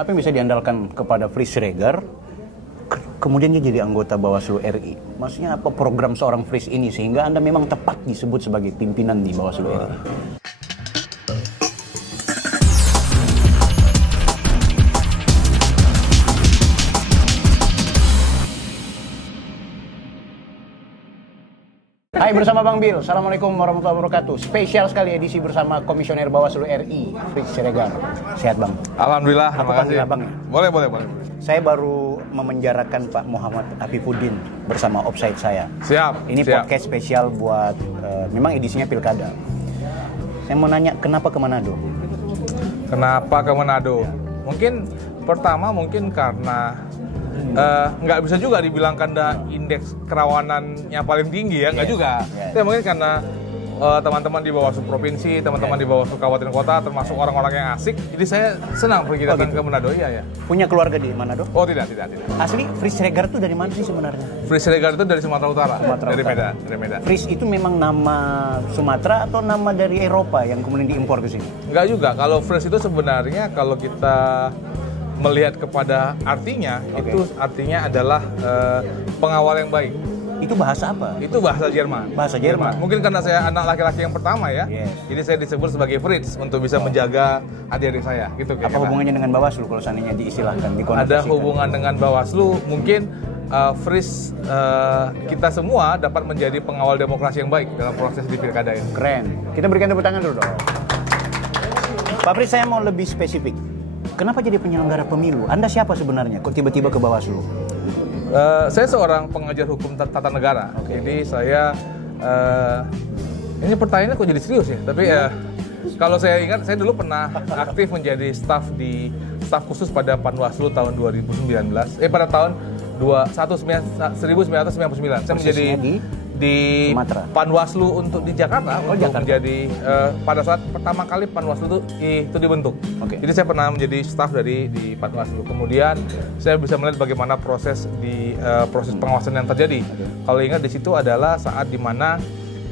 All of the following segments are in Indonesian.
Apa yang bisa diandalkan kepada Fritz Reger, kemudian dia jadi anggota Bawaslu RI? Maksudnya apa program seorang Fritz ini sehingga Anda memang tepat disebut sebagai pimpinan di Bawaslu RI? Hai, bersama Bang Bill. Assalamualaikum warahmatullahi wabarakatuh. Spesial sekali edisi bersama Komisioner Bawaslu RI, Fritz Reger. Sehat, Bang? Alhamdulillah, terima kasih. Abang, ya? Boleh. Saya baru memenjarakan Pak Muhammad Afifuddin bersama offside saya. Siap. Ini podcast spesial buat, memang edisinya Pilkada. Saya mau nanya, kenapa ke Manado? Kenapa ke Manado? Mungkin pertama karena nggak bisa juga dibilang karena indeks kerawanannya paling tinggi ya, nggak juga. Tapi mungkin karena teman-teman di Bawaslu Provinsi, teman-teman di Bawaslu Kabupaten Kota, termasuk orang-orang yang asik. Jadi saya senang pergi datang ke Manado. Iya. Punya keluarga di Manado? Oh tidak. Asli Fritz Reger itu dari mana sih sebenarnya? Fritz Reger itu dari Sumatera Utara. Dari Medan. Fritz itu memang nama Sumatera atau nama dari Eropa yang kemudian diimpor ke sini? Nggak juga. Kalau Fritz itu sebenarnya kalau kita melihat kepada artinya, itu artinya adalah pengawal yang baik. Itu bahasa apa? Itu bahasa Jerman. Bahasa Jerman. Mungkin karena saya anak laki-laki yang pertama ya, jadi saya disebut sebagai Fritz untuk bisa menjaga adik-adik saya. Gitu. Apa hubungannya dengan Bawaslu kalau seandainya diistilahkan? Ada hubungan dengan Bawaslu, mungkin Fritz kita semua dapat menjadi pengawal demokrasi yang baik dalam proses di pilkada ini. Keren. Kita berikan tepuk tangan dulu dong. Pak Fritz, saya mau lebih spesifik. Kenapa jadi penyelenggara pemilu? Anda siapa sebenarnya? Kok tiba-tiba ke Bawaslu? Saya seorang pengajar hukum tata negara. Jadi saya ini pertanyaannya kok jadi serius ya. Tapi kalau saya ingat, saya dulu pernah aktif menjadi staf khusus pada Panwaslu tahun 2019. Pada tahun 1999. Saya menjadi di Sumatera. Panwaslu untuk di Jakarta, menjadi pada saat pertama kali Panwaslu itu dibentuk. Jadi saya pernah menjadi staf di Panwaslu. Kemudian saya bisa melihat bagaimana proses pengawasan yang terjadi. Kalau ingat di situ adalah saat dimana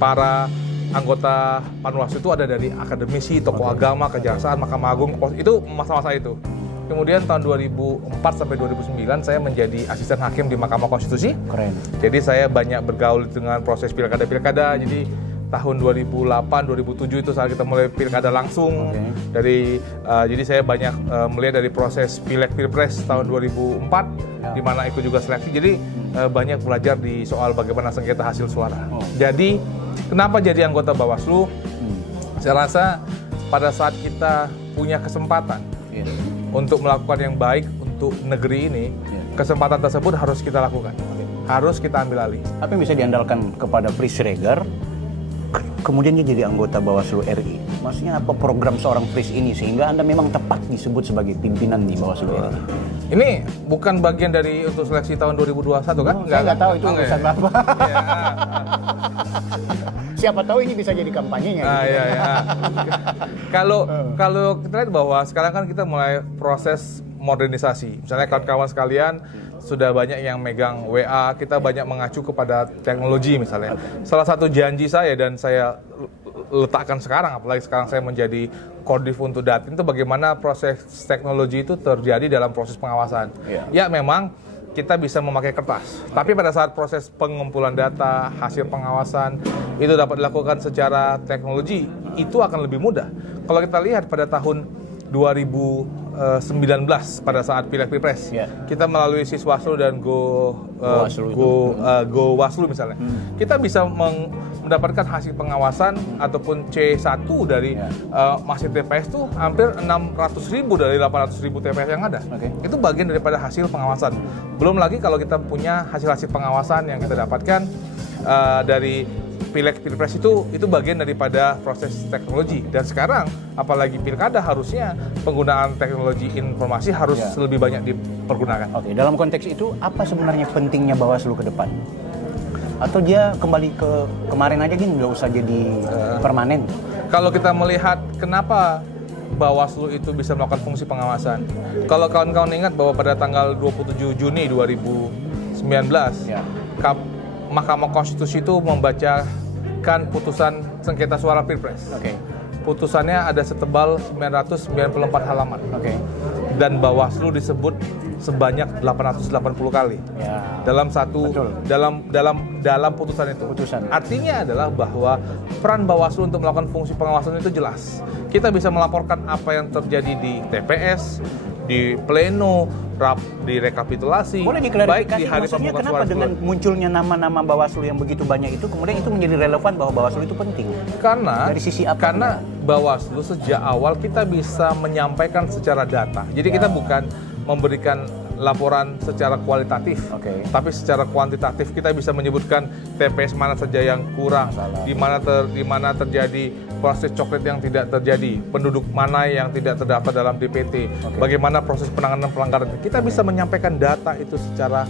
para anggota Panwaslu itu ada dari akademisi, tokoh agama, kejaksaan, Mahkamah Agung, itu masa-masa itu. Kemudian tahun 2004 sampai 2009 saya menjadi asisten hakim di Mahkamah Konstitusi. Keren. Jadi saya banyak bergaul dengan proses pilkada-pilkada. Jadi tahun 2008, 2007 itu saat kita mulai pilkada langsung. Jadi saya banyak melihat dari proses pileg pilpres tahun 2004, di mana ikut juga seleksi. Jadi banyak belajar di soal bagaimana sengketa hasil suara. Jadi kenapa jadi anggota Bawaslu? Saya rasa pada saat kita punya kesempatan untuk melakukan yang baik untuk negeri ini, kesempatan tersebut harus kita lakukan, harus kita ambil alih. Apa yang bisa diandalkan kepada Fritz Reger, kemudian dia jadi anggota Bawaslu RI? Maksudnya apa program seorang Fritz ini sehingga Anda memang tepat disebut sebagai pimpinan di Bawaslu RI? Ini bukan bagian dari untuk seleksi tahun 2021 kan? Saya nggak tahu itu urusan Bapak. Siapa tahu ini bisa jadi kampanyenya. Kalau kita lihat bahwa sekarang kan kita mulai proses modernisasi. Misalnya kawan-kawan sekalian sudah banyak yang megang WA, kita banyak mengacu kepada teknologi misalnya. Salah satu janji saya dan saya letakkan sekarang, apalagi sekarang saya menjadi Kordif untuk Datin, itu bagaimana proses teknologi itu terjadi dalam proses pengawasan. Ya memang kita bisa memakai kertas, tapi pada saat proses pengumpulan data, hasil pengawasan itu dapat dilakukan secara teknologi, itu akan lebih mudah. Kalau kita lihat pada tahun 2019 pada saat pileg pilpres, kita melalui Siswaslu dan Gowaslu misalnya, kita bisa mendapatkan hasil pengawasan ataupun C1 dari masih TPS itu hampir 600.000 dari 800.000 TPS yang ada. Itu bagian daripada hasil pengawasan. Belum lagi kalau kita punya hasil-hasil pengawasan yang kita dapatkan dari pileg pilpres itu bagian daripada proses teknologi. Dan sekarang apalagi pilkada harusnya penggunaan teknologi informasi harus lebih banyak dipergunakan. Dalam konteks itu apa sebenarnya pentingnya Bawaslu ke depan? Atau dia kembali ke kemarin aja gini, nggak usah jadi permanen? Kalau kita melihat kenapa Bawaslu itu bisa melakukan fungsi pengawasan, kalau kawan-kawan ingat bahwa pada tanggal 27 Juni 2019 Mahkamah Konstitusi itu membacakan putusan sengketa suara pilpres. Putusannya ada setebal 994 halaman. dan Bawaslu disebut sebanyak 880 kali Ya. dalam satu Betul. dalam putusan itu. Artinya adalah bahwa peran Bawaslu untuk melakukan fungsi pengawasan itu jelas. Kita bisa melaporkan apa yang terjadi di TPS, di pleno, di rekapitulasi, Boleh baik diklarifikasi, di hari maksudnya pemungutan kenapa suara. dengan munculnya nama-nama Bawaslu yang begitu banyak itu, kemudian itu menjadi relevan bahwa Bawaslu itu penting? Karena Dari sisi apa? karena Bawaslu sejak awal kita bisa menyampaikan secara data. Jadi kita bukan memberikan laporan secara kualitatif, tapi secara kuantitatif kita bisa menyebutkan TPS mana saja yang kurang, di mana terjadi proses coklat yang tidak terjadi, penduduk mana yang tidak terdaftar dalam DPT, bagaimana proses penanganan pelanggaran. Kita bisa menyampaikan data itu secara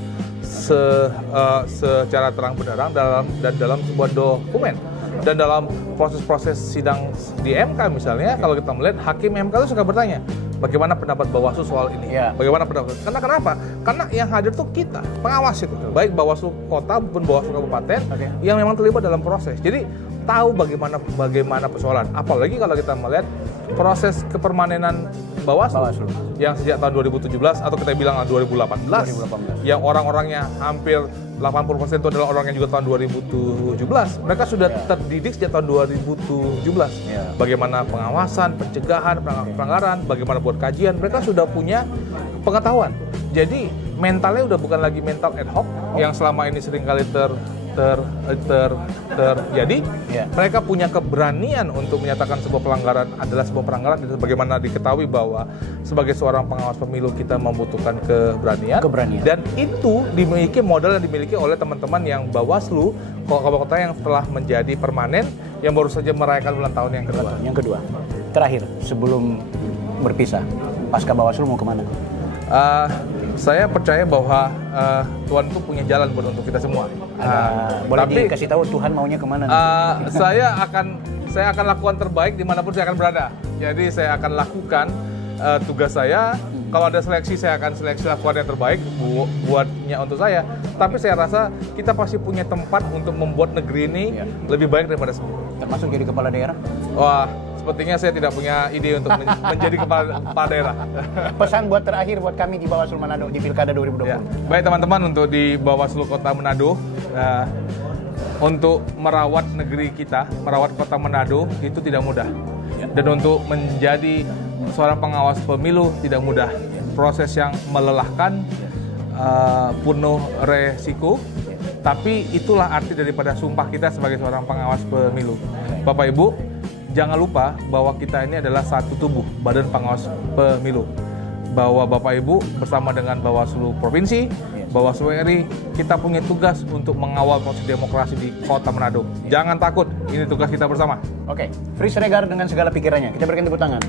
secara terang benderang dalam sebuah dokumen. Dan dalam proses-proses sidang di MK misalnya, kalau kita melihat hakim MK itu suka bertanya, bagaimana pendapat Bawaslu soal ini? Bagaimana pendapat? Karena kenapa? Karena yang hadir tuh kita, pengawas itu, baik Bawaslu kota maupun Bawaslu kabupaten yang memang terlibat dalam proses. Jadi tahu bagaimana persoalan. Apalagi kalau kita melihat proses kepermanenan Bawaslu yang sejak tahun 2017 atau kita bilang 2018. Yang orang-orangnya hampir 80% itu adalah orang yang juga tahun 2017. Mereka sudah terdidik sejak tahun 2017. Bagaimana pengawasan, pencegahan, pelanggaran, bagaimana buat kajian. Mereka sudah punya pengetahuan. Jadi mentalnya udah bukan lagi mental ad hoc yang selama ini seringkali terjadi. Mereka punya keberanian untuk menyatakan sebuah pelanggaran adalah sebuah pelanggaran. Bagaimana diketahui bahwa sebagai seorang pengawas pemilu kita membutuhkan keberanian. Dan itu dimiliki modal yang dimiliki oleh teman-teman yang Bawaslu kota-kota yang telah menjadi permanen yang baru saja merayakan ulang tahun yang kedua. Yang kedua, terakhir sebelum berpisah, pasca Bawaslu mau kemana? Saya percaya bahwa Tuhan itu punya jalan buat untuk kita semua. Boleh dikasih tahu Tuhan maunya kemana? Saya akan lakukan terbaik dimanapun saya akan berada. Jadi saya akan lakukan tugas saya. Kalau ada seleksi, saya akan seleksi lakukan yang terbaik buatnya untuk saya. Tapi saya rasa kita pasti punya tempat untuk membuat negeri ini lebih baik daripada sebelumnya. Termasuk jadi kepala daerah? Wah, sepertinya saya tidak punya ide untuk menjadi kepala daerah. Pesan buat terakhir buat kami di Bawaslu Manado di Pilkada 2020. Baik teman-teman, untuk di Bawaslu Kota Manado, untuk merawat negeri kita, merawat Kota Manado itu tidak mudah. Dan untuk menjadi seorang pengawas pemilu tidak mudah. Proses yang melelahkan, penuh resiko. Tapi itulah arti daripada sumpah kita sebagai seorang pengawas pemilu. Bapak Ibu, jangan lupa bahwa kita ini adalah satu tubuh, Badan Pengawas Pemilu. Bahwa Bapak Ibu bersama dengan Bawaslu Provinsi, Bawaslu RI, kita punya tugas untuk mengawal proses demokrasi di Kota Manado. Jangan takut, ini tugas kita bersama. Oke, Free Siregar dengan segala pikirannya. Kita berikan tepuk tangan.